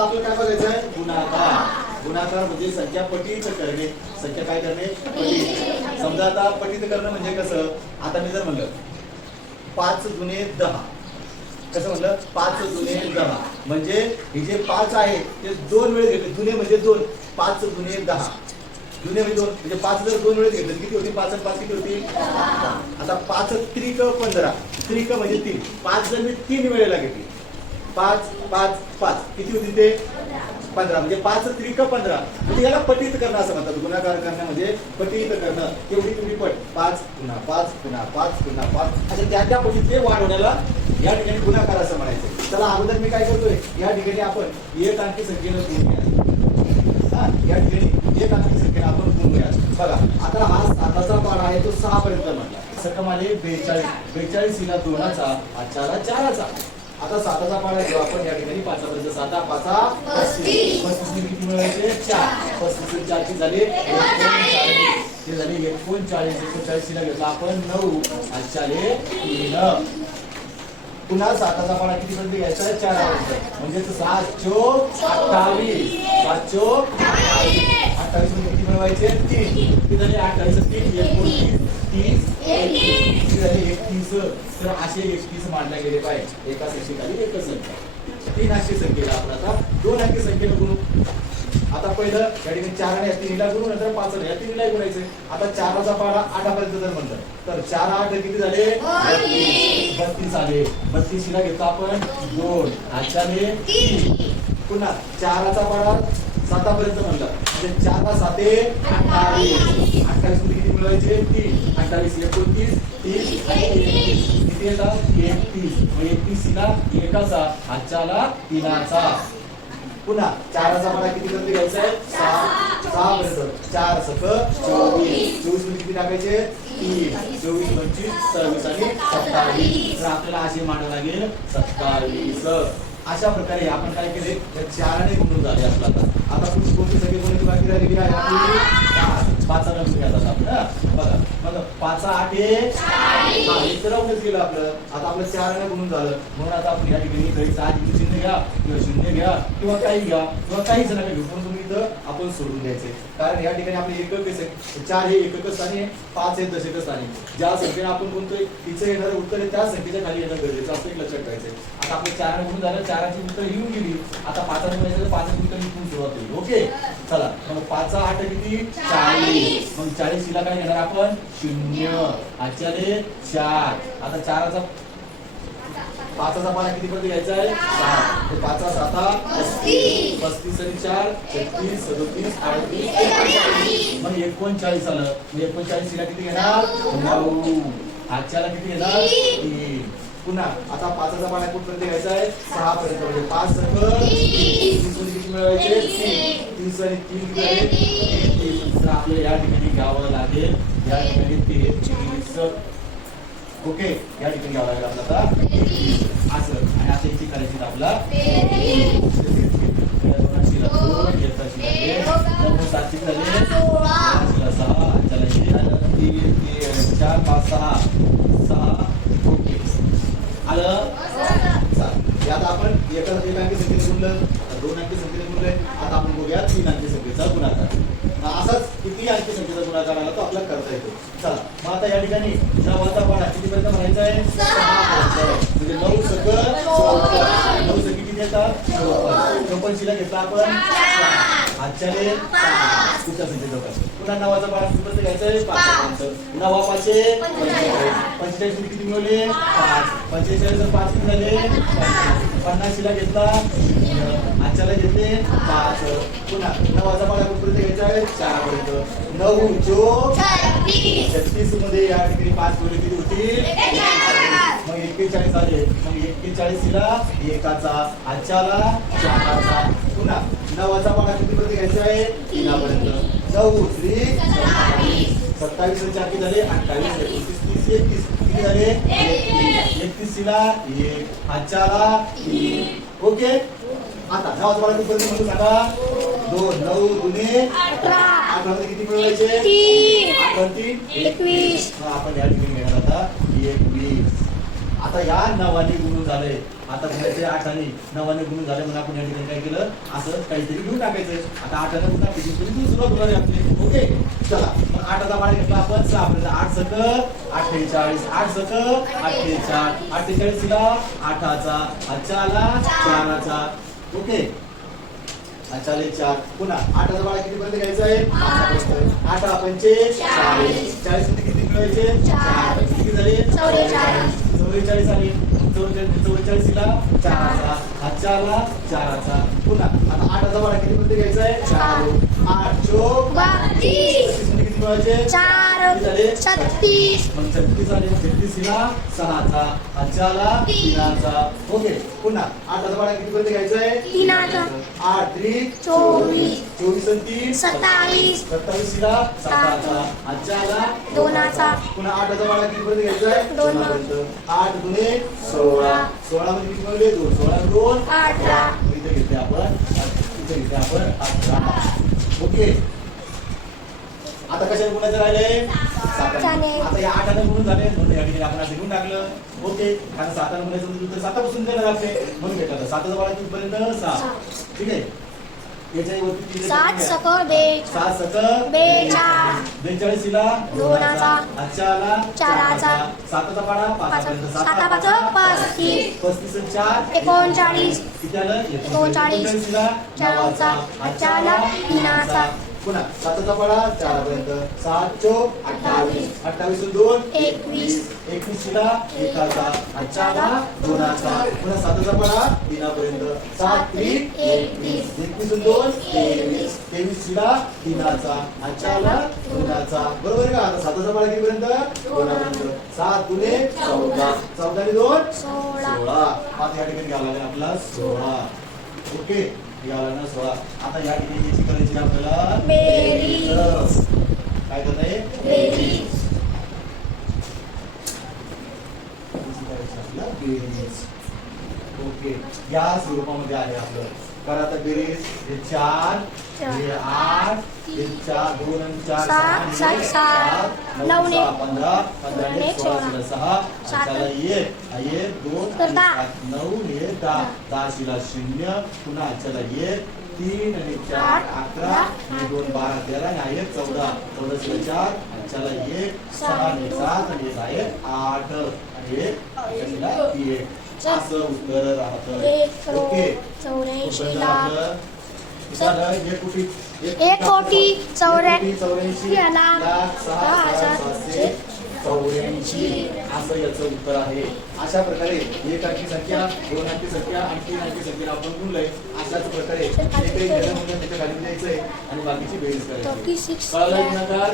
आता आपल्याला काय बघायचं आहे? गुणाकार. गुणाकार म्हणजे संख्या पटीत करणे. संख्या काय करणे? पटीत. समजा आता पटीत करणं म्हणजे कसं? आता मी जर म्हणलं 5 दुने 10, कसं म्हणलं? 5 दुने 10 म्हणजे हे जे 5 आहे ते 2 वेळेस घेतले. दुने म्हणजे 2, 5 दुने 10. दुने म्हणजे 2 म्हणजे 5 जर 2 वेळेस घेतले किती होती? 5 आणि 5 किती होती? आता 5 त्रिक 15. त्रिक म्हणजे 3. 5 जर मी 3 वेळेला घेतली, 5 5 5 किती होती ते? 15. म्हणजे 5 त्रिक 15 म्हणजे याला पटीत करणं असं म्हणतात. गुणाकार करणं म्हणजे पटीत करणं. एवढी तुम्ही पट 5 पुन्हा 5 पुन्हा 5 पुन्हा 5 अशा त्या पटीत ते वाढवण्याला या ठिकाणी गुणाकार असं म्हणायचं. चला अगोदर मी काय करतोय? या ठिकाणी आपण एक अंकी संख्येनं गुणूया. या ठिकाणी एक अंकी संख्येनं आपण गुणूया. बघा आता हा 7चा पाढा आहे तो 6 पर्यंत म्हटला. सकमाले 42. 42 हिला 2चा, 4ला 4चा. आता 7चा पाढा घेऊ आपण या ठिकाणी 5 पर्यंत. 7 5 35. 35 ने किती मिळवायचे? 4. 35 4 ची झाले 39. ते झाले 39. 39 हिला घेतला आपण 9. 4ले 3. पुन्हा 7चा पाढा किती पर्यंत घ्यायचा? 4 पर्यंत. म्हणजे 7 चोक 28. 7 चोक 28. 28 मध्ये किती मिळवायचे? 3. किती झाले? 28 3 29 30 31 झाले 31. तर असे 31 मांडले गेले पाहिजे एका संख्येखाली एकच संख्या. 3 अंकी संख्येला आपण आता 2 अंकी संख्येला गुणू. आता पहिलं या ठिकाणी 4 आणि 3ला गुणू, नंतर 5 आणि 3ला गुणायचं. आता 4चा पाढा 8 पर्यंत जर म्हणलं तर 4 8 किती झाले? 32 आले. 32 हिला घेतो आपण 2. 8ले 3. पुन्हा 4चा पाढा 7 पर्यंत म्हणलं म्हणजे 4 7 28. 28 मध्ये किती मिळवायचे? 3. 28 29 30 आणि 31 किती येतात? 31. मग 31 हिला 1चा, 8ला 3चा. पुन्हा 4चा पाढा किती पर्यंत घ्यायचा आहे? 6 पर्यंत. 4 सक 24. 24 मध्ये किती टाकायचे? 3. 24 25 26 आणि 27. तर आपल्याला असे मांडावं लागेल 27. अशा प्रकारे आपण काय केले? 4ने गुणून झाले आपल्याला. आता पुढची कोणती संख्या कोणती बाकी राहिलेली आहे? 5 ने गुणूयात आपण. बघा मग 5 8 40. तर राहूनच गेलं आपलं. आता आपलं 4ने गुणून झालं. म्हणून आता आपण या ठिकाणी काही 6 चिन्ह घ्या किंवा 0 घ्या किंवा काही घ्या किंवा काहीच नका घेऊ, पण तुम्ही इथं आपण सोडून द्यायचे. कारण या ठिकाणी आपले एकक 4 हे एकक स्थानी आहे, 5 हे दशक स्थानी. ज्या संख्येने आपण बोलतोय तिचं येणारं उत्तर आहे त्या संख्येच्या खाली येणं गरजेचं असं एक लक्षात ठेवायचं. आता आपलं 4ने गुणून झालं, 4ची उत्तर येऊन गेली. आता 5ने गुणायचं तर 5ची उत्तर इथून सुरुवात होईल. ओके चला मग 5 8 किती? 40. मग 40 हिला काय घेणार आपण? 0. 8ले 4. आता 4चा 5चा पाढा किती पर्यंत घ्यायचा आहे? 6. 5 7 35. 35 आणि 4 36 37 38. मग 39 आलं. मग 39 हिला किती घेणार? 9. 8च्याला किती घेणार? 3. पुन्हा आता 5चा पाढा कुठपर्यंत घ्यायचा आहे? 6 पर्यंत. म्हणजे 5 30 मध्ये किती मिळवायचे? 3. 30 आणि 3 झाले 33. तर आपल्याला या ठिकाणी घ्यावं लागेल या ठिकाणी 33. ओके या ठिकाणी घ्यावं लागेल आपल्याला असं. आणि आता इथे करायची आपला 4 5 6 6. ओके आलं. आता आपण एका अंकी संख्येने गुणलं, 2 अंकी संख्येने गुणलंय. आता आपण बघूया 3 अंकी संख्येचा गुणाकार. असाच किती अंकी संख्येचा गुणाकार आला तो आपल्याला करता येतो. चला मग आता या ठिकाणी 9चा पाढा किती पर्यंत म्हणायचा आहे? 6 पर्यंत. म्हणजे 9 सक 54. 9 सक किती येतात? 54. 54 घेतला आपण 8च्याले 5. कुठच्या संख्येचा पुन्हा 9चा पाढा किती पर्यंत घ्यायचा आहे? 5 पर्यंत. 9 5 45 किती मिळवले? 5. 45 जर 5 किती झाले? 50 ला घेतला 8च्याला घेतले 5. पुन्हा 9चा पाढा कुठपर्यंत घ्यायचा आहे? 4 पर्यंत. 9 चोक 36 मध्ये या ठिकाणी 5 बोलले किती होतील? मग 41 आले. मग 41 हिला 1चा, 8च्याला 4चा. पुन्हा 9चा पाढा कितीपर्यंत घ्यायचा आहे? 3 पर्यंत. 9 3 27 आणि 4 किती झाले? 28 29 30 31 किती झाले? 31 हिला 1 8च्याला 3. ओके आता 9चा पाढा कितीपर्यंत म्हणून सांगा? 2 9 दुने 18 मध्ये किती मिळवायचे? 3 8 3 21. आपण या ठिकाणी घेणार आता 21. आता या 9ने गुणून झालंय, आता गुणायचे 8ने, 9ने गुणून झाले म्हणून आपण या ठिकाणी काय केलं, असं काहीतरी घेऊन टाकायचं. आता 8ने पुन्हा किती सुरुवात होणार आहे आपली. ओके, चला मग 8चा पाढा घेतला आपण 6 पर्यंत. 8 सक 48, 8 सक 48, 48 ला 8चा, अच्छा आला 4चा. ओके, अच्छा आले 4. पुन्हा 8चा पाढा किती पर्यंत घ्यायचा आहे, 8 पंचे 40, 40 मध्ये किती मिळवायचे, 4. किती झाले, 44 आले. 44 ला 4चा, अच्छा आला 4चा. पुन्हा आता 8चा पाढा किती पर्यंत घ्यायचा आहे, 4. 8 चोक 32 मध्ये किती मिळवायचे, 4. किती झाले, 36. मग 36 आले. 36 ला 6चा, अच्छा आला 3चा. ओके, पुन्हा 8चा पाढा किती पर्यंत घ्यायचा आहे, 3चा. 8 3 24. 24 आणि 3 27. 27 ला 7चा, अच्छा आला 2चा. पुन्हा 8चा पाढा किती पर्यंत घ्यायचा आहे, 2. 2 पर्यंत. 8 दुने 16, 16 मध्ये किती मिळवले, 2. 16 2 18. इथे घेतले आपण, इथे घेतले आपण 18. ओके, आता कशाने गुणायचं राहिले, 7ने. आता या 8ने गुणून झाले म्हणून या ठिकाणी आपण असं घेऊन टाकलं. ओके, कारण 7ने गुणायचं म्हणजे तर 7 पासून देणार आपले म्हणून घेतलं. 7चा पाढा किती पर्यंत, 6. ठीक आहे, याच्या वरती 7 सक 42. 7 सक 42 ला 2चा. अच्छा आला 4चा. 7चा पाढा 5 पर्यंत. 7 5 35. 35 आणि 4 39. किती आलं, 39 ला 4चा, अच्छा आला 3चा. पुन्हा 7चा पाढा 4 पर्यंत. 7 चोक 28, 28 आणि 2 21. 21 ला 1चा, अच्छा आला 2चा. पुन्हा 7चा पाढा 3 पर्यंत. 7 3 21, 21 आणि 2 23, 23 ला 3चा, अच्छा आला 2चा. बरोबर आहे का. आता 7चा पाढा किती पर्यंत, 2 पर्यंत. 7 दुने 14, 14 आणि 2 16. 16. आता या ठिकाणी घ्यावं लागेल आपला 16. ओके, घ्यावं लागणार 16. आता या ठिकाणी याची करायची आपल्याला बेरीज. काय करत आहे, बेरीज. याची करायची आपल्याला बेरीज. ओके, या स्वरूपामध्ये आहे आपलं. करा आता बेरीज. हे 4, हे 8, हे 4, 2 आणि 4 सात, 6, सात, 9 9, 15, 15 आणि 16 6, सात. चला 1 2 तर 10. 9 हे 10, 10 शिला 0. पुन्हा चला 1 3 आणि 4 11, 2 12 13 आणि 1 14, 14 शिला 4 आणि चला 1 6 आणि 7 आणि 1 आहे 8 आणि 1 शिला 1. असं उत्तर राहतं. 1 ओके, 84 लाख. झालं 1 कोटी 1 कोटी 84 लाख लाख 6,784. असं याचं उत्तर आहे. अशा प्रकारे 1 अंकी संख्या, 2 अंकी संख्या आणि 3 अंकी संख्या आपण गुणलंय. अशाच प्रकारे एकही घटक त्याच्या खाली द्यायचंय आणि बाकीची बेरीज करायची. 36 कळलं गुणाकार.